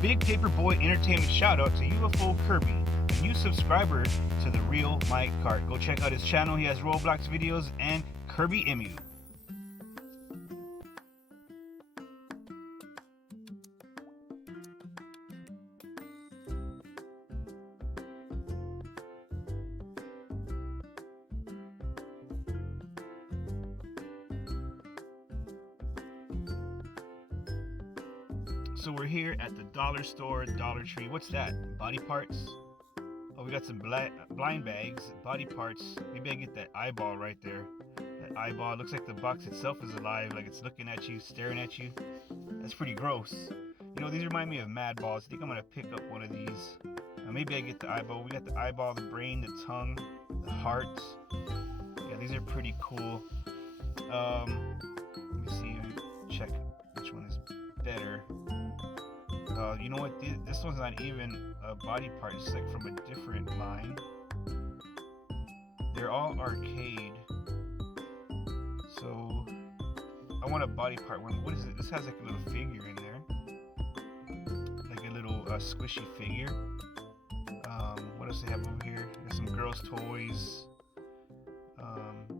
big Paperboy Entertainment shout out to UFO Kirby, a new subscriber to the Real Mike Cart. Go check out his channel. He has Roblox videos and Kirby Emu. So we're here at the dollar store, Dollar Tree. What's that? Body parts? Oh, we got some blind bags, body parts. Maybe I get that eyeball right there. That eyeball. It looks like the box itself is alive, like it's looking at you, staring at you. That's pretty gross. You know, these remind me of Mad Balls. I think I'm gonna pick up one of these. Maybe I get the eyeball. We got the eyeball, the brain, the tongue, the heart. Yeah, these are pretty cool. Let me see. Check which one is better. You know what? This one's not even a body part. It's like from a different line. They're all arcade. So I want a body part one. What is it? This has like a little figure in there, like a little squishy figure. What else they have over here? There's some girls' toys.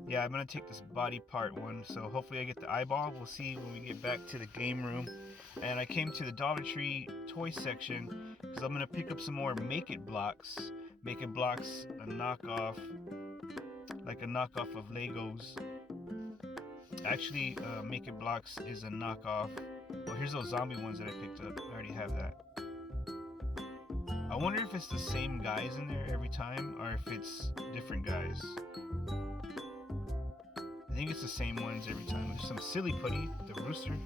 Yeah, I'm gonna take this body part one. So hopefully I get the eyeball. We'll see when we get back to the game room. And I came to the Dollar Tree toy section because I'm gonna pick up some more Make It blocks. Make It blocks, a knockoff, like a knockoff of Legos. Actually, Make It blocks is a knockoff. Well, here's those zombie ones that I picked up. I already have that. I wonder if it's the same guys in there every time or if it's different guys. I think it's the same ones every time. There's some silly putty, the rooster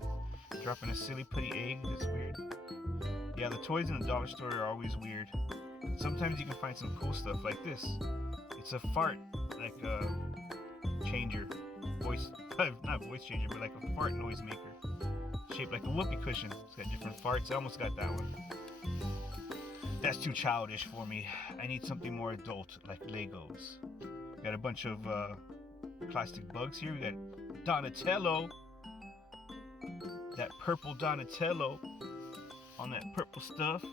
dropping a silly putty egg. That's weird. Yeah, the toys in the dollar store are always weird. Sometimes you can find some cool stuff like this. It's a fart, like a changer, voice, not voice changer, but like a fart noise maker, shaped like a whoopee cushion. It's got different farts. I almost got that one. That's too childish for me. I need something more adult, like Legos. Got a bunch of plastic bugs here. We got Donatello. That purple Donatello on that purple stuff.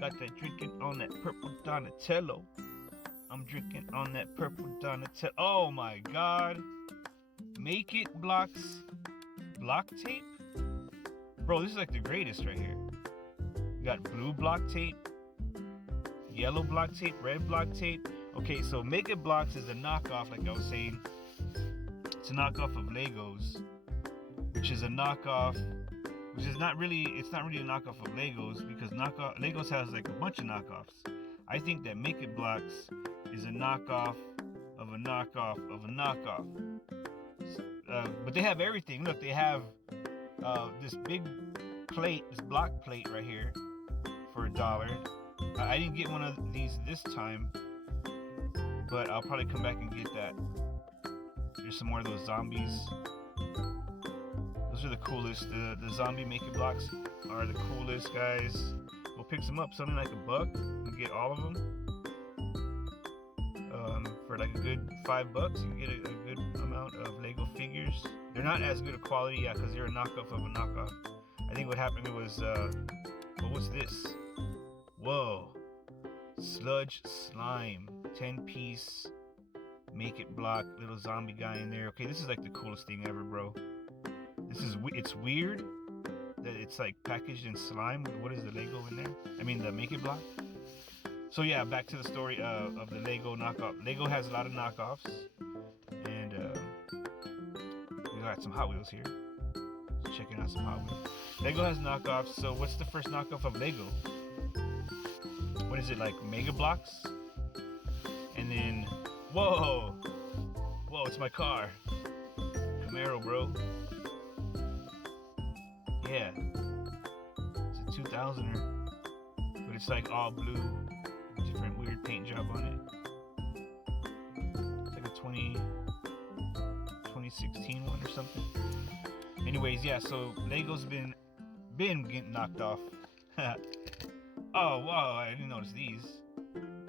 Got that drinking on that purple Donatello. I'm drinking on that purple Donatello. Oh my god. Make It blocks. Block tape? Bro, this is like the greatest right here. We got blue block tape, yellow block tape, red block tape. Okay, so Make It blocks is a knockoff, like I was saying. It's a knockoff of Legos, which is a knockoff, which is not really, it's not really a knockoff of Legos, because Legos has like a bunch of knockoffs. I think that Make It blocks is a knockoff of a knockoff of a knockoff. But they have everything. Look, they have this big plate, this block plate right here for $1. I didn't get one of these this time, but I'll probably come back and get that. There's some more of those zombies. Those are the coolest. The zombie Make It blocks are the coolest, guys. We'll pick some up, something like $1. You get all of them. For like a good $5, you can get a good amount of Lego figures. They're not as good a quality, yeah, because they're a knockoff of a knockoff. I think what happened was, what was this? Whoa. Sludge Slime. 10-piece Make It block, little zombie guy in there. Okay, this is like the coolest thing ever, bro. It's weird that it's like packaged in slime. What is the Lego in there? I mean, the Make It block. So yeah, back to the story of the Lego knockoff. Lego has a lot of knockoffs, and we got some Hot Wheels here. Just checking out some Hot Wheels. Lego has knockoffs. So what's the first knockoff of Lego? What is it, like Mega Blocks? And then, whoa, it's my car, Camaro, bro. Yeah, it's a 2000er, but it's like all blue. Different weird paint job on it. It's like a 2016 one or something. Anyways, yeah, so Lego's been getting knocked off. Oh wow, I didn't notice these.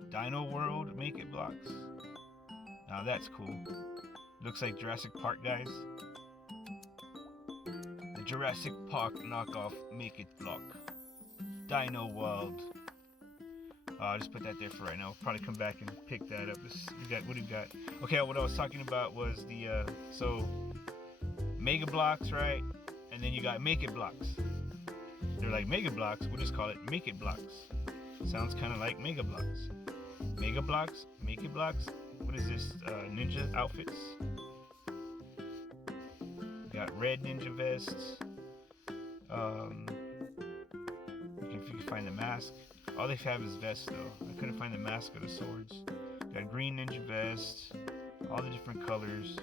Dino World Make It blocks. Now that's cool. Looks like Jurassic Park, guys. The Jurassic Park knockoff Make It block. Dino World. I'll just put that there for right now. I'll probably come back and pick that up. What do you got? Okay, what I was talking about was the so Mega Blocks, right? And then you got Make It Blocks. They're like Mega Blocks. We'll just call it Make It Blocks. Sounds kind of like Mega Blocks. Mega Blocks, Make It Blocks. What is this? Ninja outfits. Got red ninja vests. If you can find the mask. All they have is vests though. I couldn't find the mask or the swords. Got green ninja vest. All the different colors.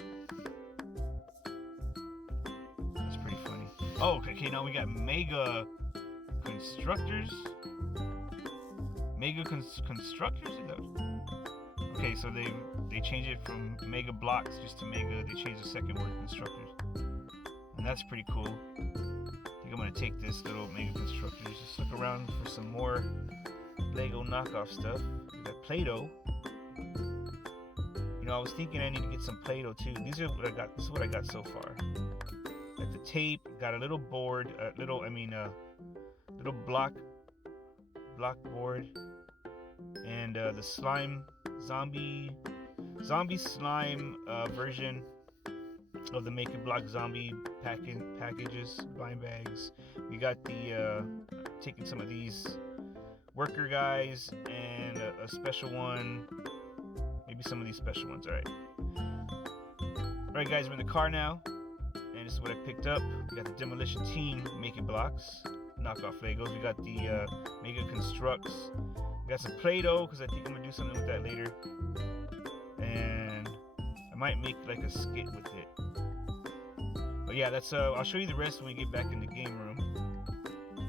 That's pretty funny. Oh, okay. Now we got Mega Constructors. Mega Constructors? Okay, so they changed it from Mega Blocks just to Mega. They changed the second word, Constructors. And that's pretty cool. I think I'm going to take this little Mega Constructors. Just look around for some more Lego knockoff stuff. We got Play-Doh. You know, I was thinking I need to get some Play-Doh too. These are what I got. This is what I got so far. Got the tape. Got a little board. Little block board. And the slime zombie slime version of the Make It Block zombie packages, blind bags. We got the taking some of these worker guys and a special one, maybe some of these special ones. Alright guys, we're in the car now, and this is what I picked up. We got the Demolition Team Make It Blocks, knockoff Legos. We got the Mega Constructs. We got some Play-Doh because I think I'm gonna do something with that later, and I might make like a skit with it. But yeah, that's I'll show you the rest when we get back in the game room.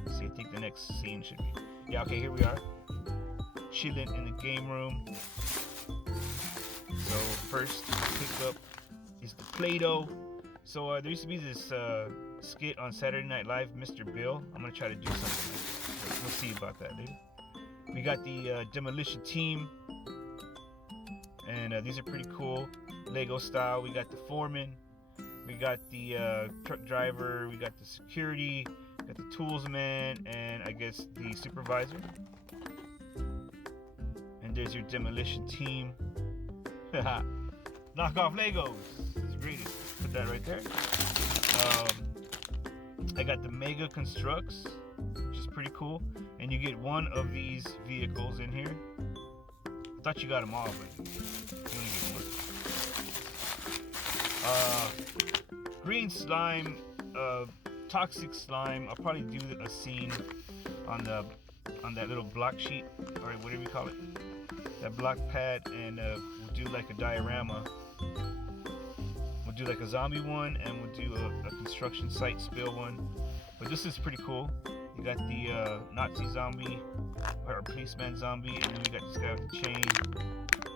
Let's see, I think the next scene should be. Yeah, okay, here we are. Chilling in the game room. So first pick up is the Play-Doh. So there used to be this skit on Saturday Night Live, Mr. Bill. I'm gonna try to do something like this. We'll see about that later. We got the Demolition Team. And these are pretty cool. Lego style. We got the foreman. We got the truck driver. We got the security. Got the tools man, and I guess the supervisor. And there's your Demolition Team. Knockoff Legos. It's the greatest. Put that right there. I got the Mega Constructs, which is pretty cool. And you get one of these vehicles in here. I thought you got them all, but you only get one. Green slime. Toxic slime. I'll probably do a scene on that little block sheet, or whatever you call it, that block pad, and we'll do like a diorama. We'll do like a zombie one, and we'll do a construction site spill one. But this is pretty cool. You got the Nazi zombie, or policeman zombie, and then we got this guy with the chain,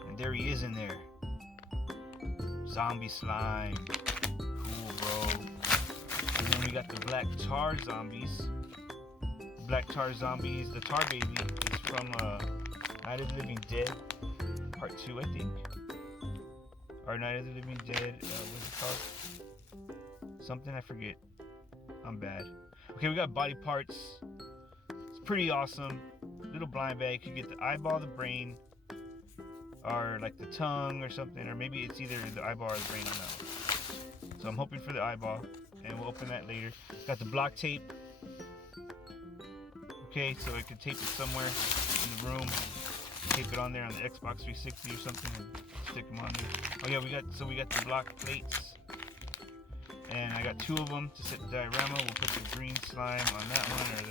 and there he is in there. Zombie slime. Cool, bro. And then we got the black tar zombies. Black tar zombies. The tar baby is from Night of the Living Dead Part 2, I think. Or Night of the Living Dead, what's it called? Something, I forget. I'm bad. Okay, we got body parts. It's pretty awesome. Little blind bag. You get the eyeball, the brain, or like the tongue or something. Or maybe it's either the eyeball or the brain on that one. So I'm hoping for the eyeball. And we'll open that later. Got the block tape. Okay, so I could tape it somewhere in the room. Tape it on there on the Xbox 360 or something, and stick them on there. Oh yeah, we got the block plates, and I got 2 of them to set the diorama. We'll put the green slime on that one,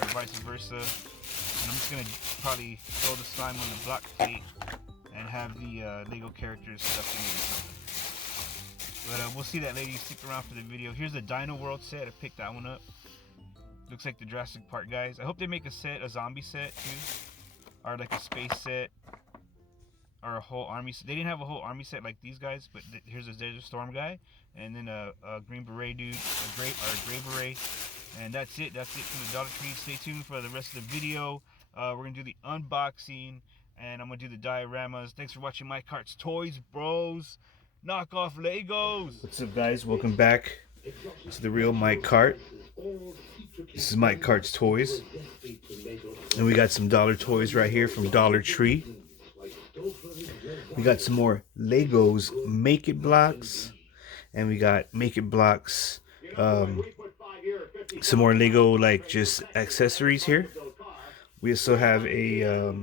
or vice versa. And I'm just gonna probably throw the slime on the block tape and have the Lego characters stuffed in it or something. But we'll see that later. Stick around for the video. Here's the Dino World set. I picked that one up. Looks like the Jurassic Park guys. I hope they make a zombie set too, or like a space set, or a whole army set. They didn't have a whole army set like these guys, but here's a Desert Storm guy, and then a Green Beret dude, a gray beret, and that's it. That's it from the Dollar Tree. Stay tuned for the rest of the video. We're gonna do the unboxing, and I'm gonna do the dioramas. Thanks for watching My Carts Toys Bros. Knockoff Legos. What's up, guys? Welcome back. It's the real Mike Cart. This is Mike Cart's toys. And we got some dollar toys right here from Dollar Tree. We got some more Legos Make It blocks. And we got Make It blocks. Some more Lego like just accessories here. We also have a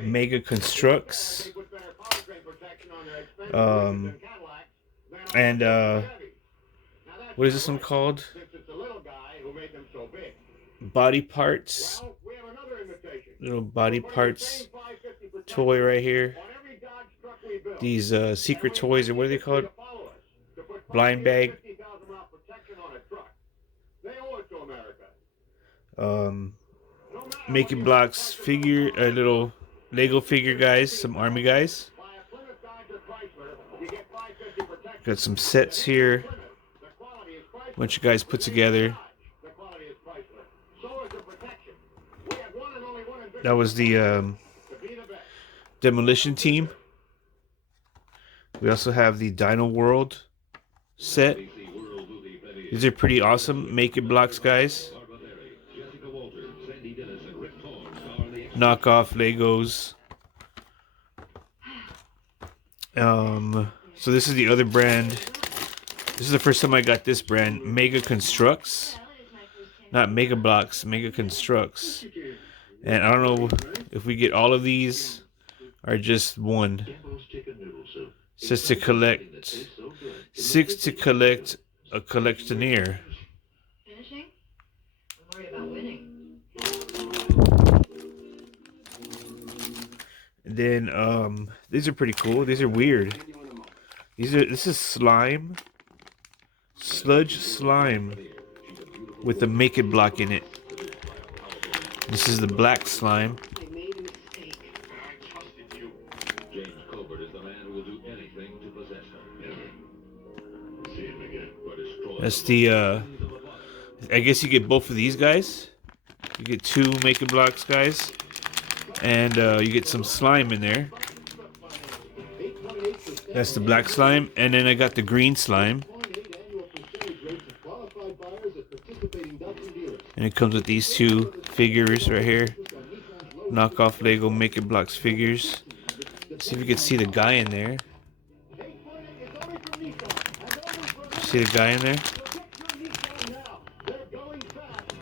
Mega Constructs. And what is this one called? Body Parts. Little Body Parts toy right here. These secret toys, or what are they called? Blind bag. Making blocks figure, little Lego figure guys, some army guys. Got some sets here. Bunch of guys put together. That was the demolition team. We also have the Dino World set. These are pretty awesome. Make It blocks, guys. Knockoff Legos. So this is the other brand. This is the first time I got this brand. Mega Constructs. Not Mega Blocks, Mega Constructs. And I don't know if we get all of these or just one. It says to collect 6 to collect a collectioneer. And then these are pretty cool. These are weird. This is slime. Sludge slime with the Make It block in it. This is the black slime. That's the I guess you get both of these guys. You get 2 Make It blocks guys. And you get some slime in there. That's the black slime. And then I got the green slime. And it comes with these 2 figures right here. Knockoff Lego Make It blocks figures. See if you can see the guy in there. See the guy in there?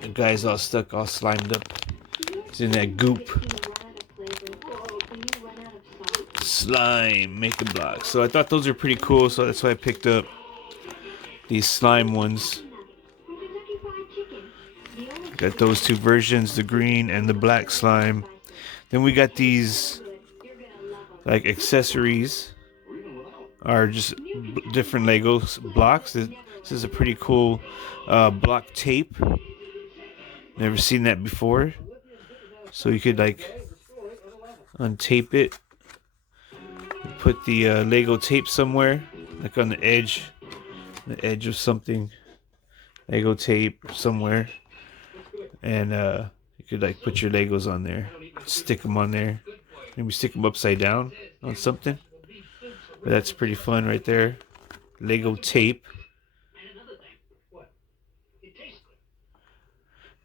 The guy's all stuck, all slimed up. He's in that goop. Slime Make It blocks. So I thought those were pretty cool, so that's why I picked up these slime ones. Got those 2 versions, the green and the black slime. Then we got these like accessories, are just different Legos blocks. This is a pretty cool block tape. Never seen that before. So you could like untape it, put the Lego tape somewhere, like on the edge of something. Lego tape somewhere. And you could like put your Legos on there, stick them on there, maybe stick them upside down on something. But that's pretty fun right there. Lego tape.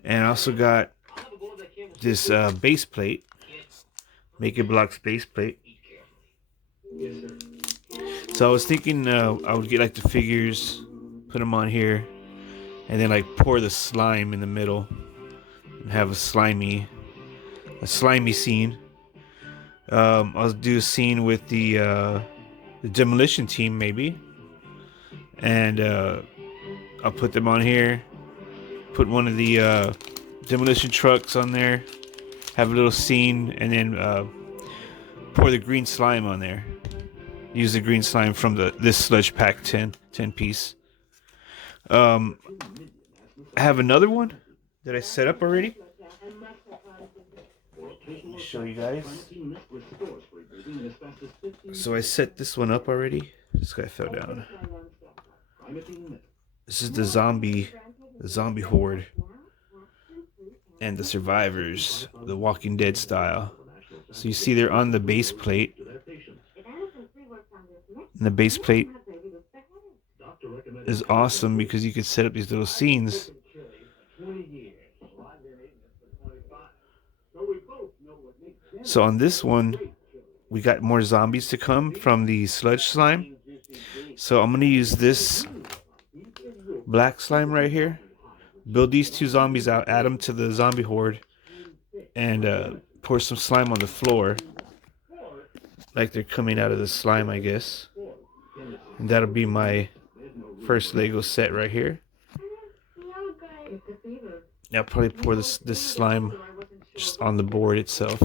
And I also got this base plate, Make It blocks base plate. So I was thinking I would get like the figures, put them on here, and then like pour the slime in the middle. Have a slimy scene. I'll do a scene with the demolition team maybe, and I'll put them on here. Put one of the demolition trucks on there. Have a little scene, and then pour the green slime on there. Use the green slime from this sludge pack 10 piece. I have another one that I set up already. Let me show you guys. So I set this one up already. This guy fell down. This is the zombie horde and the survivors, the Walking Dead style. So you see they're on the base plate. And the base plate is awesome because you can set up these little scenes. So on this one, we got more zombies to come from the sludge slime. So I'm gonna use this black slime right here. Build these two zombies out, add them to the zombie horde, and pour some slime on the floor, like they're coming out of the slime, I guess. And that'll be my first Lego set right here. I'll probably pour this slime just on the board itself.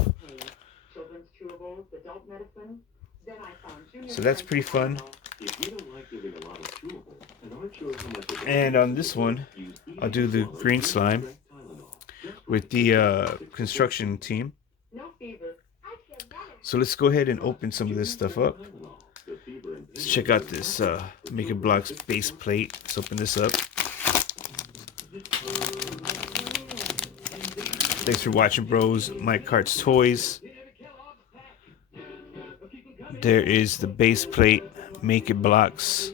So that's pretty fun. And on this one, I'll do the green slime with the construction team. So let's go ahead and open some of this stuff up. Let's check out this Make It Blocks base plate. Let's open this up. Thanks for watching, bros. Mike Cart's Toys. There is the base plate, Make It Blocks.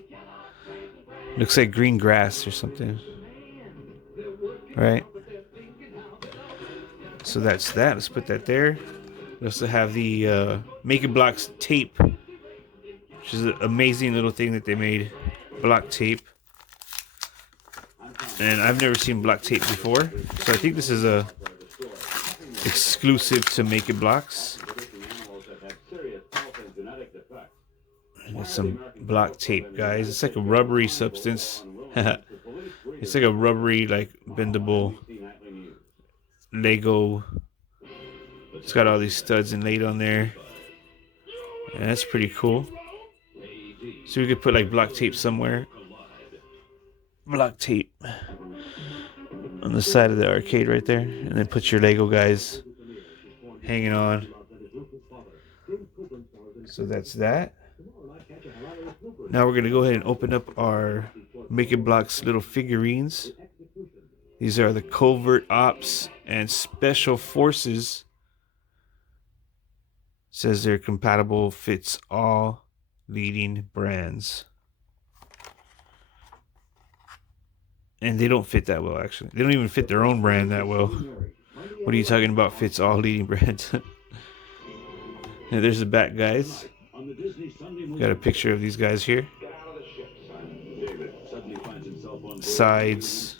Looks like green grass or something. Right? So that's that. Let's put that there. We also have the Make It Blocks tape, which is an amazing little thing that they made. Block tape. And I've never seen block tape before. So I think this is a exclusive to Make It Blocks. There's some block tape, guys. It's like a rubbery substance. It's like a rubbery, like bendable Lego. It's got all these studs inlaid on there. And that's pretty cool. So we could put like block tape somewhere. Block tape on the side of the arcade right there. And then put your Lego guys hanging on. So that's that. Now we're going to go ahead and open up our Make It Blocks little figurines. These are the Covert Ops and Special Forces. It says they're compatible, fits all leading brands. And they don't fit that well, actually. They don't even fit their own brand that well. What are you talking about fits all leading brands? And there's the back guys. Got a picture of these guys here. Sides.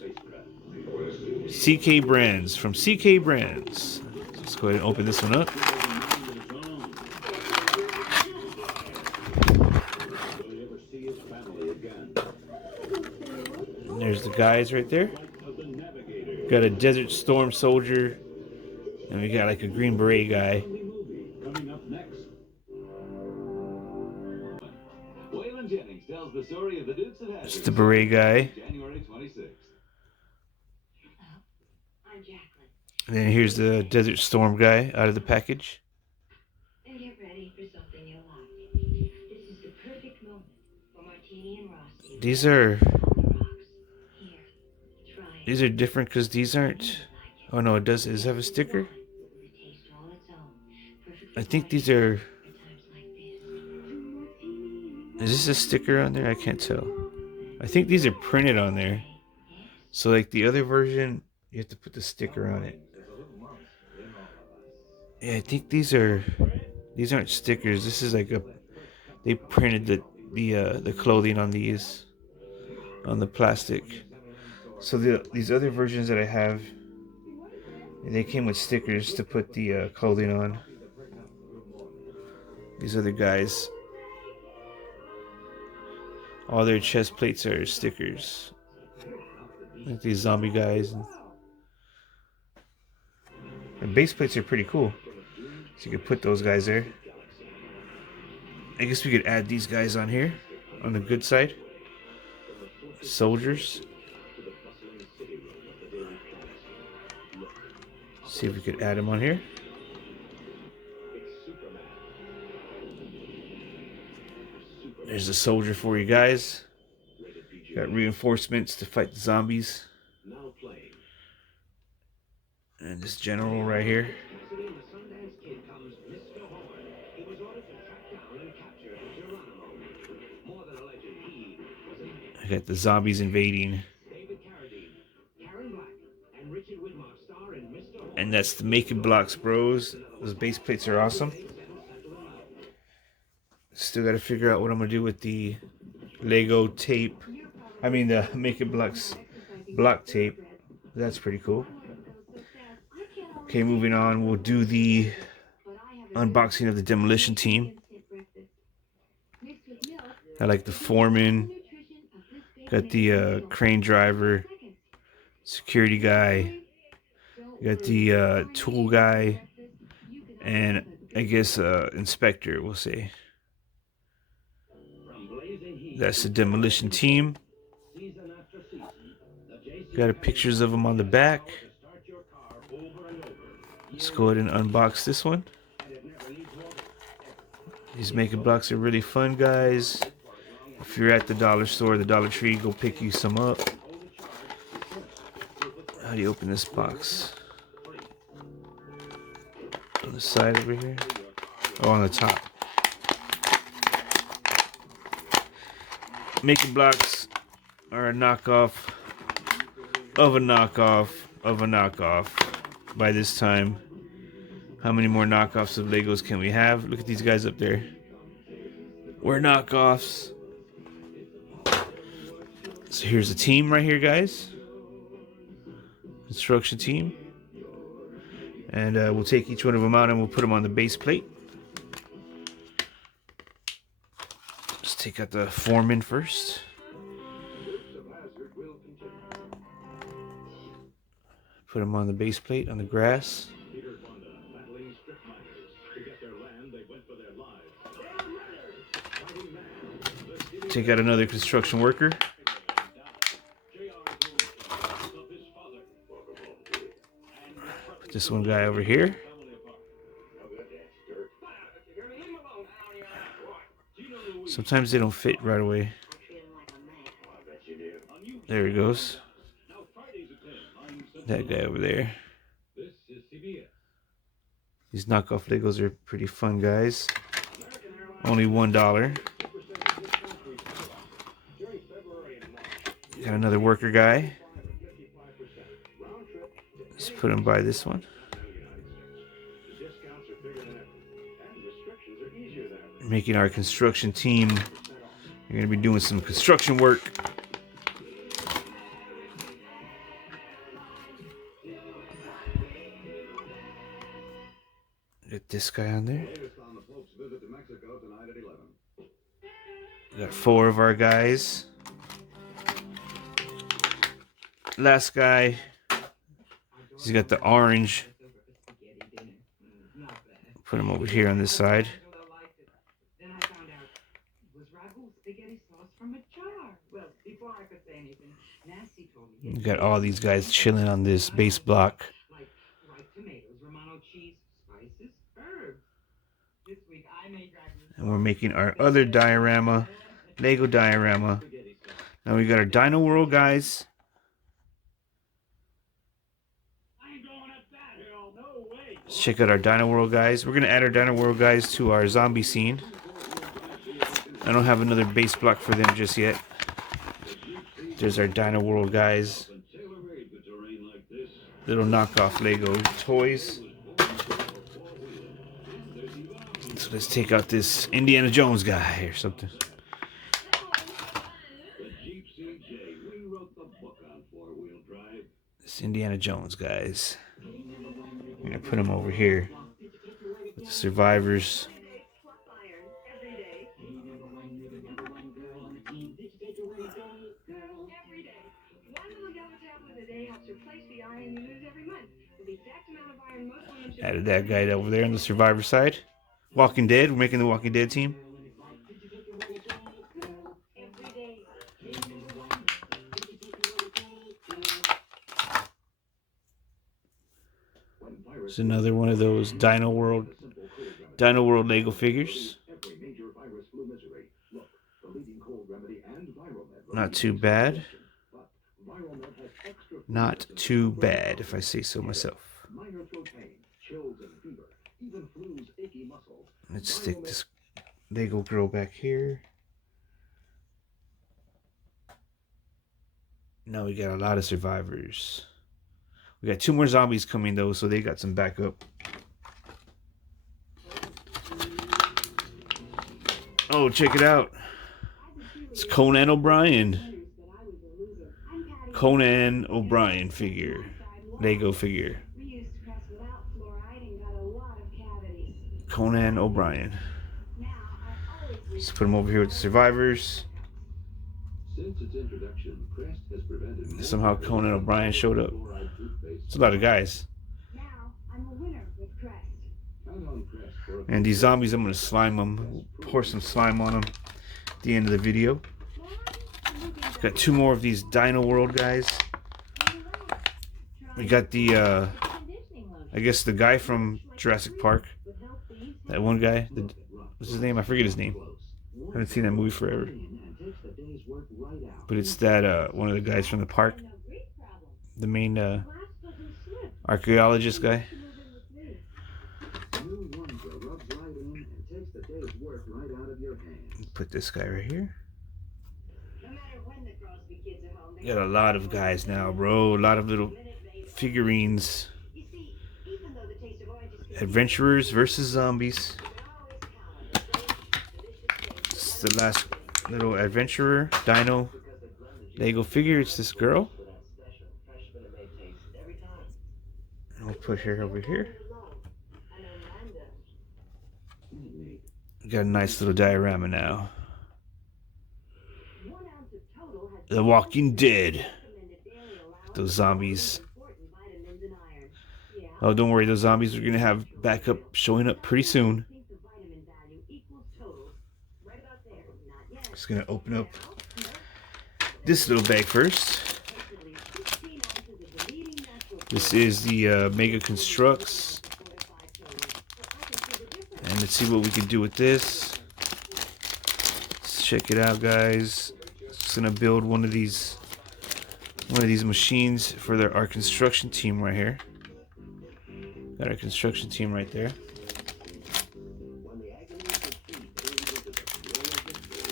CK Brands from CK Brands. Let's go ahead and open this one up. And there's the guys right there. Got a Desert Storm soldier. And we got like a Green Beret guy. It's the beret guy. And then here's the Desert Storm guy out of the package. These are different because these aren't. Oh no, does it have a sticker? I think these are. Is this a sticker on there? I can't tell. I think these are printed on there. So like the other version, you have to put the sticker on it. Yeah, I think these aren't stickers. This is like they printed the clothing on these on the plastic. So these other versions that I have, they came with stickers to put the clothing on. These other guys. All their chest plates are stickers. Like these zombie guys. The base plates are pretty cool. So you could put those guys there. I guess we could add these guys on here. On the good side. Soldiers. See if we could add them on here. There's a soldier for you guys. Got reinforcements to fight the zombies. And this general right here. I got the zombies invading. And that's the Making Blocks Bros. Those base plates are awesome. Still got to figure out what I'm going to do with the Lego tape. I mean the Making Blocks block tape. That's pretty cool. Okay, moving on. We'll do the unboxing of the demolition team. I like the foreman. Got the crane driver, security guy. Got the tool guy, and I guess inspector, we'll say. That's the demolition team. Got pictures of them on the back. Let's go ahead and unbox this one. These Making Blocks are really fun, guys. If you're at the dollar store, the Dollar Tree, go pick you some up. How do you open this box? On the side over here? Oh, on the top. Making Blocks are a knockoff of a knockoff of a knockoff. By this time, how many more knockoffs of Legos can we have? Look at these guys up there. We're knockoffs. So here's the team right here, guys. Construction team. And we'll take each one of them out and we'll put them on the base plate. Let's take out the foreman first. Put them on the base plate on the grass. Take out another construction worker. Put this one guy over here. Sometimes they don't fit right away. There he goes. That guy over there. These knockoff Legos are pretty fun, guys. Only $1. Got another worker guy. Let's put him by this one. Making our construction team. You're going to be doing some construction work. Get this guy on there. We got 4 of our guys. Last guy, he's got the orange. Put him over here on this side. We got all these guys chilling on this base block. And we're making our other diorama, Lego diorama. Now we got our Dino World guys. Let's check out our Dino World guys. We're going to add our Dino World guys to our zombie scene. I don't have another base block for them just yet. There's our Dino World guys. Little knockoff Lego toys. So let's take out this Indiana Jones guy or something. This Indiana Jones guys. I'm gonna put him over here with the survivors. Added that guy over there on the survivor side. Walking Dead. We're making the Walking Dead team. It's another one of those Dino World Lego figures. Not too bad. Not too bad, if I say so myself. Let's stick this Lego girl back here. Now we got a lot of survivors. We got 2 more zombies coming though, so they got some backup. Oh, check it out. It's Conan O'Brien. Conan O'Brien figure. Lego figure. Conan O'Brien. Let's put him over here with the survivors. Somehow Conan O'Brien showed up. It's a lot of guys. And these zombies, I'm going to slime them. Pour some slime on them at the end of the video. Got 2 more of these Dino World guys. We got the, I guess the guy from Jurassic Park. That one guy. What's his name? I forget his name. I haven't seen that movie forever. But it's that, one of the guys from the park. The main, archaeologist guy. Put this guy right here. Got a lot of guys now, bro. A lot of little figurines. Adventurers versus zombies. This is the last little adventurer dino Lego figure. It's this girl. I'll put her over here. Got a nice little diorama now. The Walking Dead. Those zombies. Oh, don't worry, those zombies are gonna have backup showing up pretty soon. Just gonna open up this little bag first. This is the Mega Constructs. And let's see what we can do with this. Let's check it out, guys. Just gonna build one of these machines for our construction team right here. Got our construction team right there.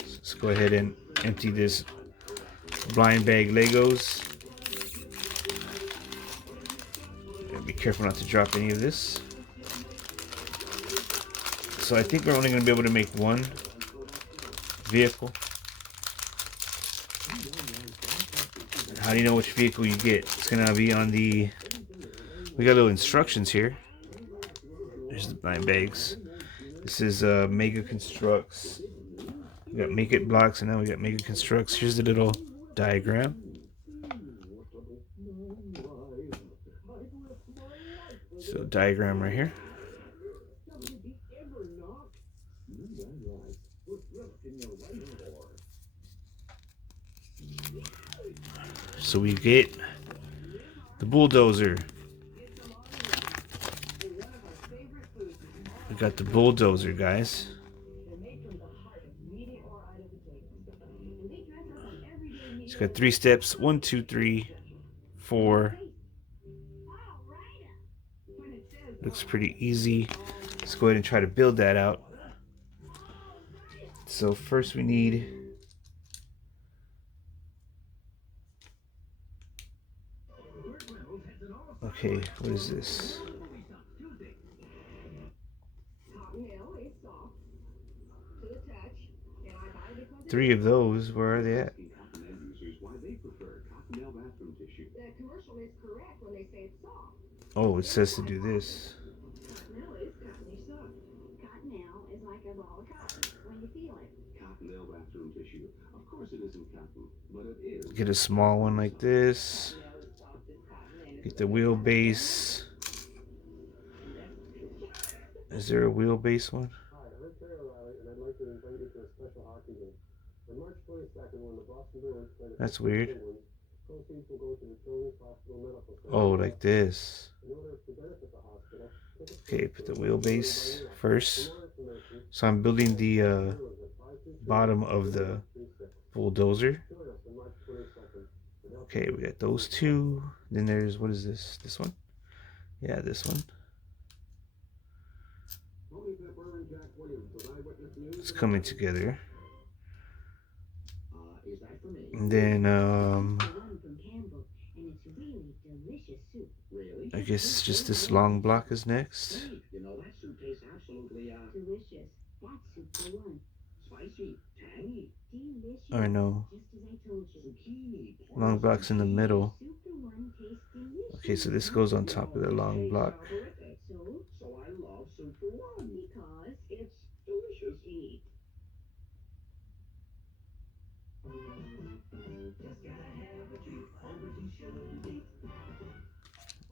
Let's go ahead and empty this blind bag Legos. And be careful not to drop any of this. So I think we're only going to be able to make one vehicle. How do you know which vehicle you get? It's going to be on the... We got little instructions here. There's the blind bags. This is Mega Constructs. We got Make It blocks, and now we got Mega Constructs. Here's the little diagram. So diagram right here. So we get the bulldozer. We got the bulldozer, guys. It's got 3 steps. 1, 2, 3, 4. Looks pretty easy. Let's go ahead and try to build that out. So first we need okay, what is this? 3 of those. Where are they at? Oh, it says to do this. Get a small one like this. Get the wheelbase. Is there a wheelbase one? That's weird. Oh, like this. Okay, put the wheelbase first. So I'm building the bottom of the bulldozer. Okay, we got those 2. Then there's, what is this? This one? Yeah, this one. It's coming together. And then I guess just this long block is next. You know, that soup tastes absolutely delicious. That soup for one. Spicy, tangy, delicious. Or no, Just as I told you. Zucchini, long block's in the middle. Soup for one tastes delicious. Okay, so this goes on top of the long block. So I love soup for one because it's delicious. Eat.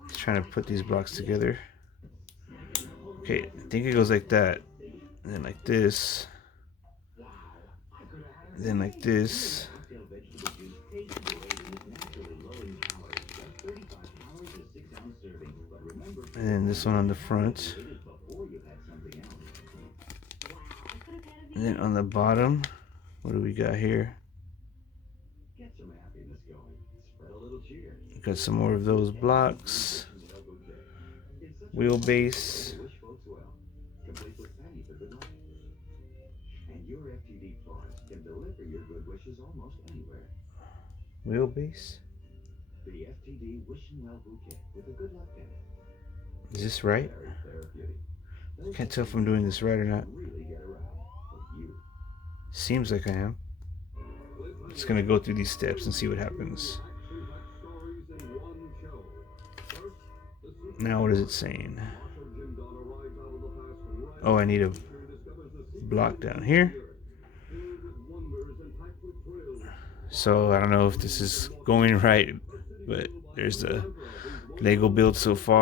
Just trying to put these blocks together. Okay, I think it goes like that. And then like this. And then like this. And then this one on the front. And then on the bottom, what do we got here? Got some more of those blocks. Wheelbase. Wheelbase? Is this right? Can't tell if I'm doing this right or not. Seems like I am. Just gonna go through these steps and see what happens. Now what is it saying? Oh, I need a block down here. So I don't know if this is going right, but there's the Lego build so far.